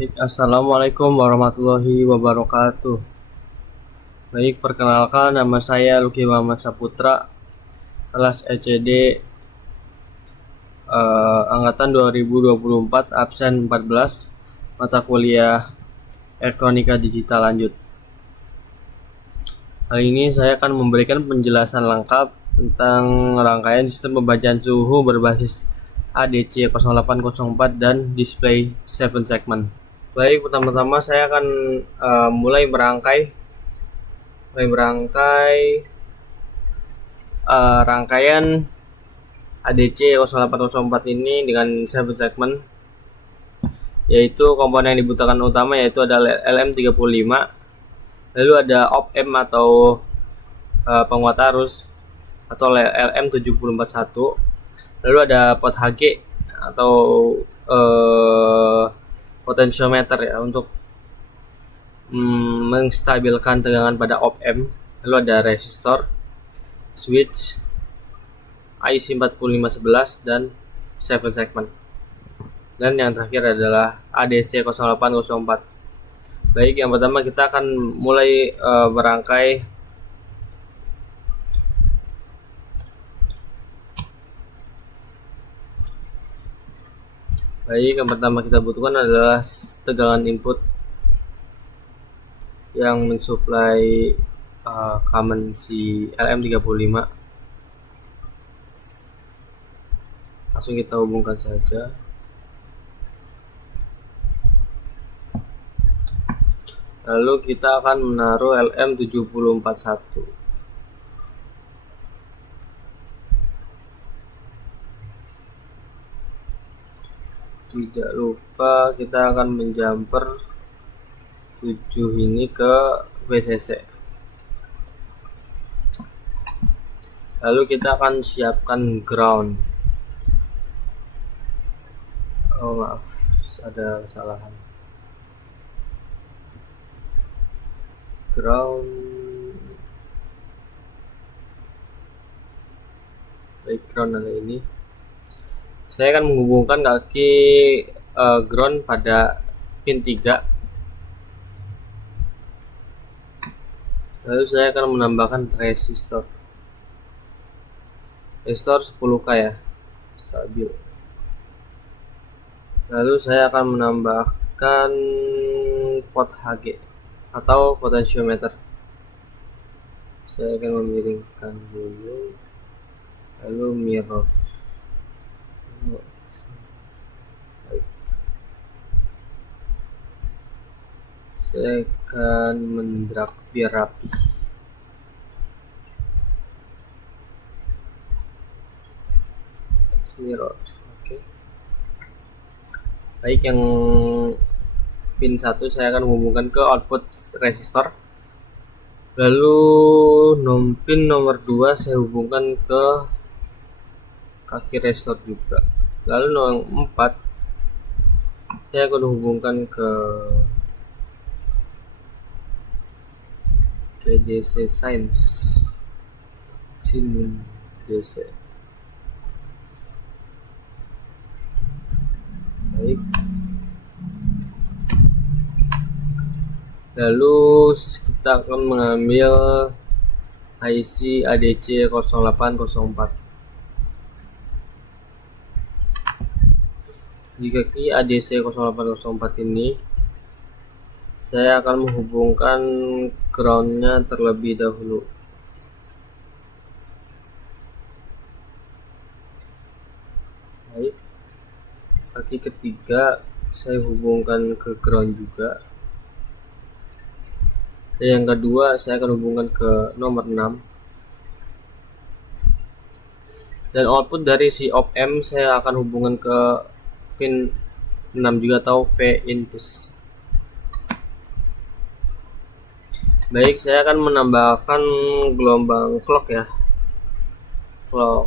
Assalamualaikum warahmatullahi wabarakatuh. Baik, perkenalkan nama saya Luki Muhammad Saputra, kelas ECD angkatan 2024, absen 14, mata kuliah Elektronika Digital lanjut. Kali ini saya akan memberikan penjelasan lengkap tentang rangkaian sistem pembacaan suhu berbasis ADC 0804 dan display 7 segment. Baik, pertama-tama saya akan mulai merangkai rangkaian ADC 0804 ini dengan 7 segment, yaitu komponen yang dibutuhkan utama yaitu adalah LM35, lalu ada op-amp atau penguat arus atau LM7041, lalu ada pot HG atau potentiometer ya untuk menstabilkan tegangan pada op-amp, lalu ada resistor, switch, IC4511 dan 7 segment. Dan yang terakhir adalah ADC 0804. Baik, yang pertama kita akan mulai berangkai Baik, yang pertama kita butuhkan adalah tegangan input yang mensuplai common si LM35. Langsung kita hubungkan saja. Lalu kita akan menaruh LM7041. Tidak lupa kita akan menjumper 7 ini ke VCC. Lalu kita akan siapkan ground. Oh maaf, ada kesalahan. Ground. Background ada ini. Saya akan menghubungkan kaki ground pada pin 3. Lalu saya akan menambahkan resistor 10K ya, stabil. Lalu saya akan menambahkan pot HG atau potentiometer. Saya akan memiringkan dulu, lalu mirror. Saya akan mendrag biar rapi. Mirror. Oke. Baik, yang pin 1 saya akan menghubungkan ke output resistor. Lalu pin nomor 2 saya hubungkan ke kaki resistor juga. Lalu nomor 4 saya akan hubungkan ke DC Science Sinun DC. Baik. Lalu kita akan mengambil IC ADC 0804. Jika kaki ADC 0804 ini saya akan menghubungkan groundnya terlebih dahulu. Baik, kaki ketiga saya hubungkan ke ground juga. Dan yang kedua saya akan hubungkan ke nomor 6. Dan output dari si op-amp saya akan hubungkan ke pin 6 juga atau V in plus. Baik, saya akan menambahkan gelombang clock ya. Clock.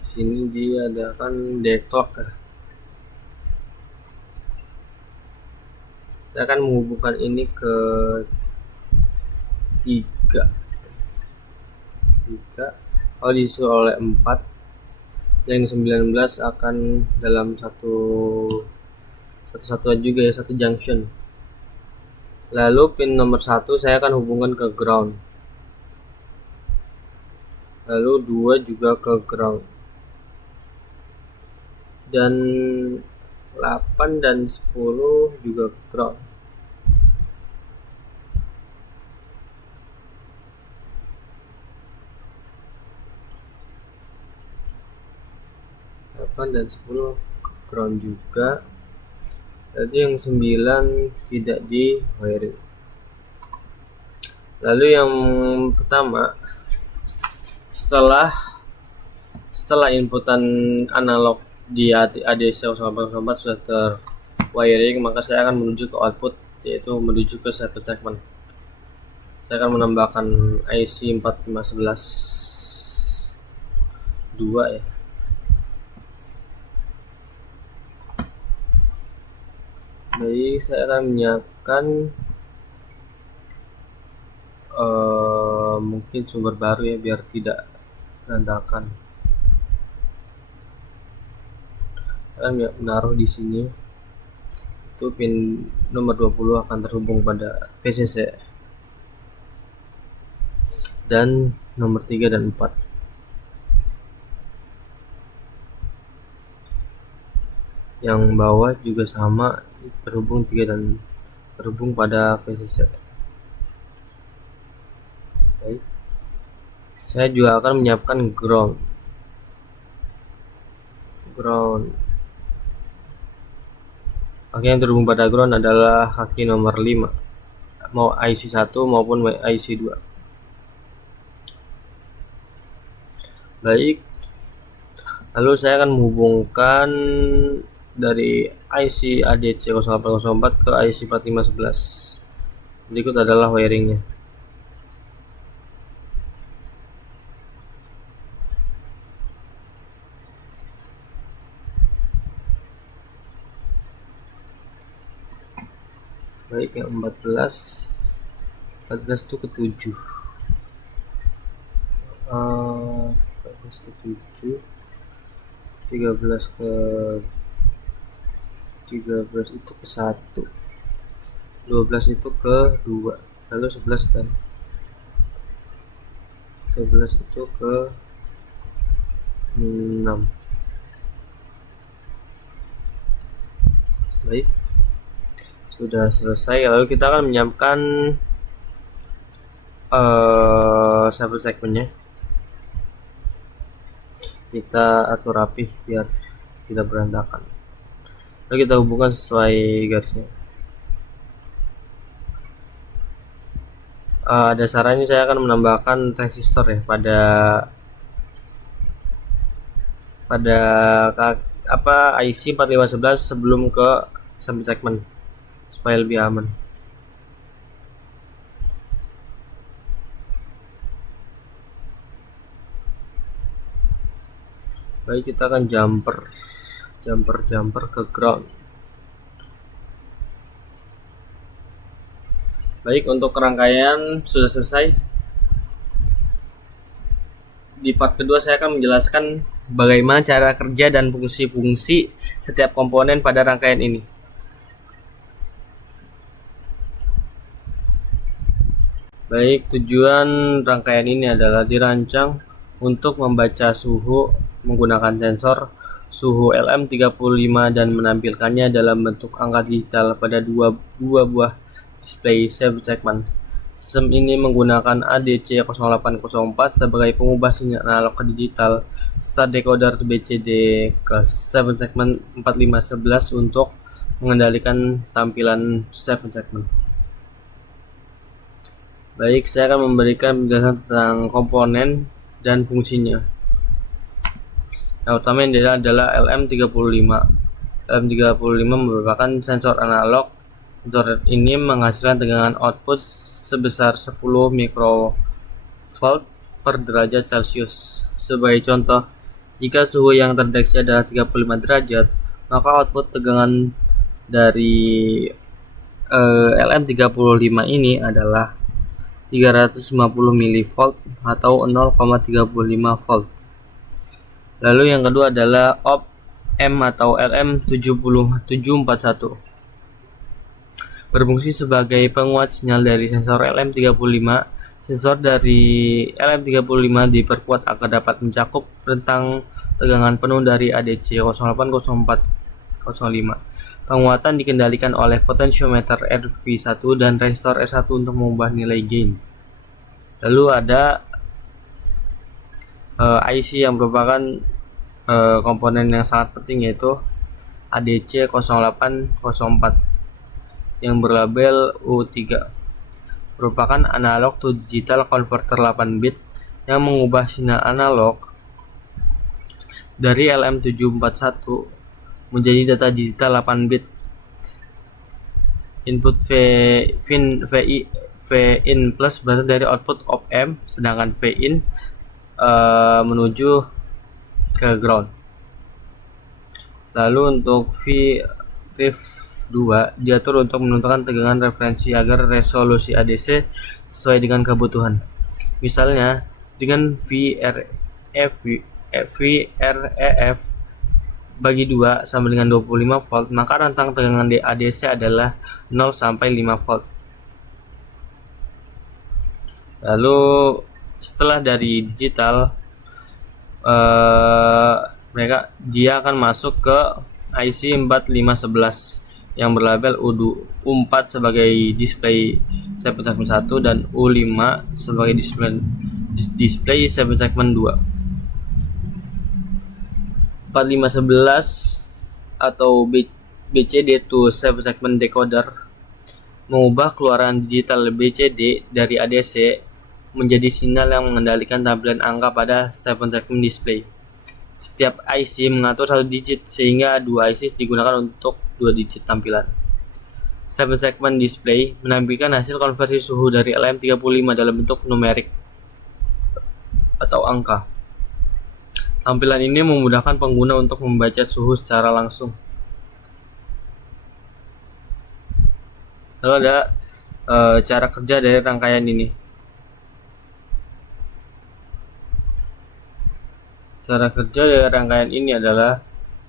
Di sini dia ada kan declock ya. Saya akan menghubungkan ini ke 3. Kalau disusul oleh 4. Yang 19 akan dalam satu satuan juga ya, satu junction. Lalu pin nomor 1 saya akan hubungkan ke ground. Lalu 2 juga ke ground. Dan 8 dan 10 juga ke ground. Dan 10 ke ground juga. Jadi yang 9 tidak di wiring. Lalu yang pertama, setelah inputan analog di ADC 0804 sudah terwiring, maka saya akan menuju ke output, yaitu menuju ke separate segment. Saya akan menambahkan IC 4511 2 ya. Baik, saya akan menyiapkan mungkin sumber baru ya, biar tidak berantakan. Saya menaruh di sini. Itu pin nomor 20 akan terhubung pada PCC. Dan nomor 3 dan 4. Yang bawah juga sama, terhubung 3 dan terhubung pada VCC. Baik. Saya juga akan menyiapkan ground. Oke, yang terhubung pada ground adalah kaki nomor 5, mau IC 1 maupun IC 2. Baik, lalu saya akan menghubungkan dari IC ADC 0804 ke IC 4511. Berikut adalah wiringnya. Baik, yang 14 itu ke 7. 14 ke 7, 13 ke 13 itu ke 1, 12 itu ke 2, lalu 11 kan, 11 itu ke 6. Baik, sudah selesai. Lalu kita akan menyiapkan sampel segmennya. Kita atur rapih biar tidak berantakan. Lalu kita hubungkan sesuai garisnya. Dasarnya saya akan menambahkan resistor ya pada IC 4511 sebelum ke sampel segmen supaya lebih aman. Baik, kita akan jumper ke ground. Baik, untuk rangkaian sudah selesai. Di part kedua saya akan menjelaskan bagaimana cara kerja dan fungsi-fungsi setiap komponen pada rangkaian ini. Baik, tujuan rangkaian ini adalah dirancang untuk membaca suhu menggunakan sensor suhu LM35 dan menampilkannya dalam bentuk angka digital pada dua buah display segment. Sistem ini menggunakan ADC 0804 sebagai pengubah sinyal analog ke digital serta decoder BCD ke 7 segment 4511 untuk mengendalikan tampilan 7 segment. Baik, saya akan memberikan penjelasan tentang komponen dan fungsinya. Yang pertama adalah LM35. LM35 merupakan sensor analog. Sensor ini menghasilkan tegangan output sebesar 10 mikrovolt per derajat Celcius. Sebagai contoh, jika suhu yang terdeteksi adalah 35 derajat, maka output tegangan dari LM35 ini adalah 350 mV atau 0,35 volt. Lalu yang kedua adalah OP-M atau LM741. Berfungsi sebagai penguat sinyal dari sensor LM35. Sensor dari LM35 diperkuat agar dapat mencakup rentang tegangan penuh dari ADC 080405. Penguatan dikendalikan oleh potentiometer RV1 dan resistor R1 untuk mengubah nilai gain. Lalu ada IC yang merupakan komponen yang sangat penting, yaitu ADC 0804 yang berlabel U3, merupakan analog to digital converter 8 bit yang mengubah sinyal analog dari LM741 menjadi data digital 8 bit. Input Vin plus berasal dari output op-amp, sedangkan Vin menuju ke ground. Lalu untuk Vref 2 diatur untuk menentukan tegangan referensi agar resolusi ADC sesuai dengan kebutuhan. Misalnya dengan VREF bagi 2 sama dengan 25 volt, maka rentang tegangan di ADC adalah 0 sampai 5 volt. Lalu setelah dari digital, dia akan masuk ke IC 4511 yang berlabel U4 sebagai display 7 segment 1 dan U5 sebagai display 7 segment 2. 4511 atau BCD to 7 segment decoder mengubah keluaran digital BCD dari ADC menjadi sinyal yang mengendalikan tampilan angka pada 7 segment display. Setiap IC mengatur 1 digit, sehingga 2 IC digunakan untuk 2 digit tampilan. 7 segment display menampilkan hasil konversi suhu dari LM35 dalam bentuk numerik atau angka. Tampilan ini memudahkan pengguna untuk membaca suhu secara langsung. Lalu ada cara kerja dari rangkaian ini. Cara kerja dari rangkaian ini adalah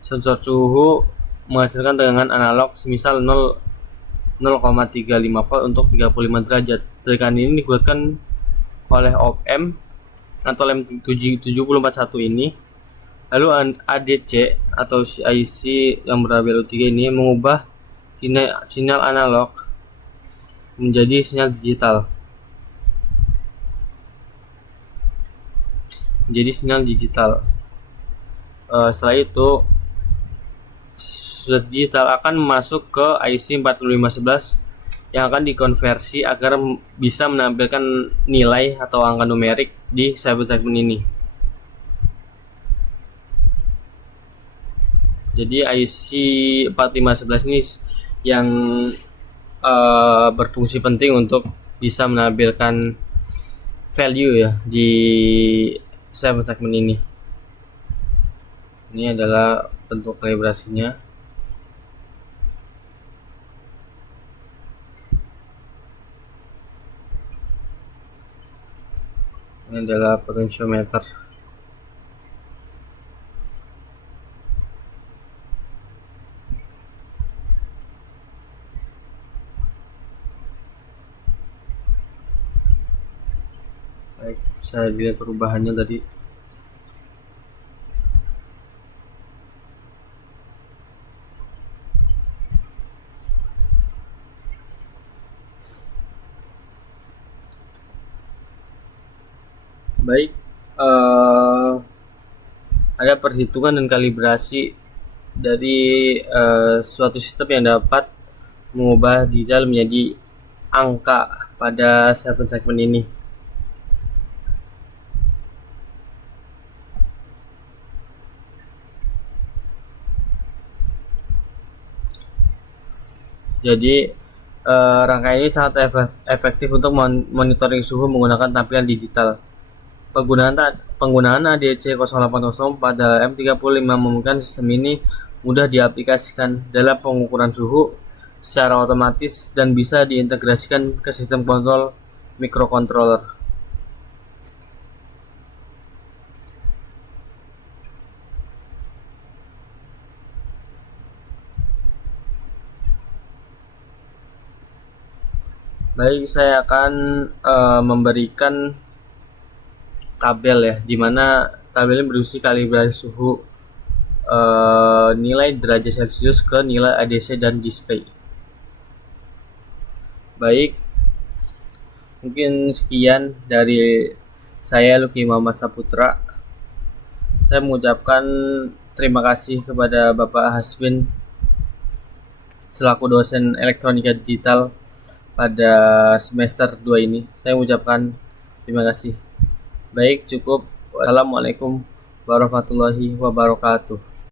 sensor suhu menghasilkan tegangan analog semisal 0,35 volt untuk 35 derajat. Tegangan ini dibuatkan oleh op-amp atau LM741 ini. Lalu ADC atau IC yang berlabel U3 ini mengubah sinyal analog menjadi sinyal digital. Setelah itu sudah digital akan masuk ke IC 4511 yang akan dikonversi agar bisa menampilkan nilai atau angka numerik di 7 segment ini. Jadi IC 4511 ini yang berfungsi penting untuk bisa menampilkan value ya di 7 segment ini. Ini adalah bentuk kalibrasinya. Ini adalah potentiometer. Baik, bisa dilihat perubahannya tadi. Baik, ada perhitungan dan kalibrasi dari suatu sistem yang dapat mengubah digital menjadi angka pada 7 segment ini. Jadi rangkaian ini sangat efektif untuk monitoring suhu menggunakan tampilan digital. Penggunaan ADC 0804 dalam M35 memungkinkan sistem ini mudah diaplikasikan dalam pengukuran suhu secara otomatis dan bisa diintegrasikan ke sistem kontrol microcontroller. Baik, saya akan memberikan tabel ya, dimana tabelnya berisi kalibrasi suhu, nilai derajat Celcius ke nilai ADC dan display. Baik, mungkin sekian dari saya, Lucky Muhammad Saputra. Saya mengucapkan terima kasih kepada Bapak Haswin selaku dosen elektronika digital pada semester 2 ini. Saya mengucapkan terima kasih. Baik, cukup. Wassalamualaikum warahmatullahi wabarakatuh.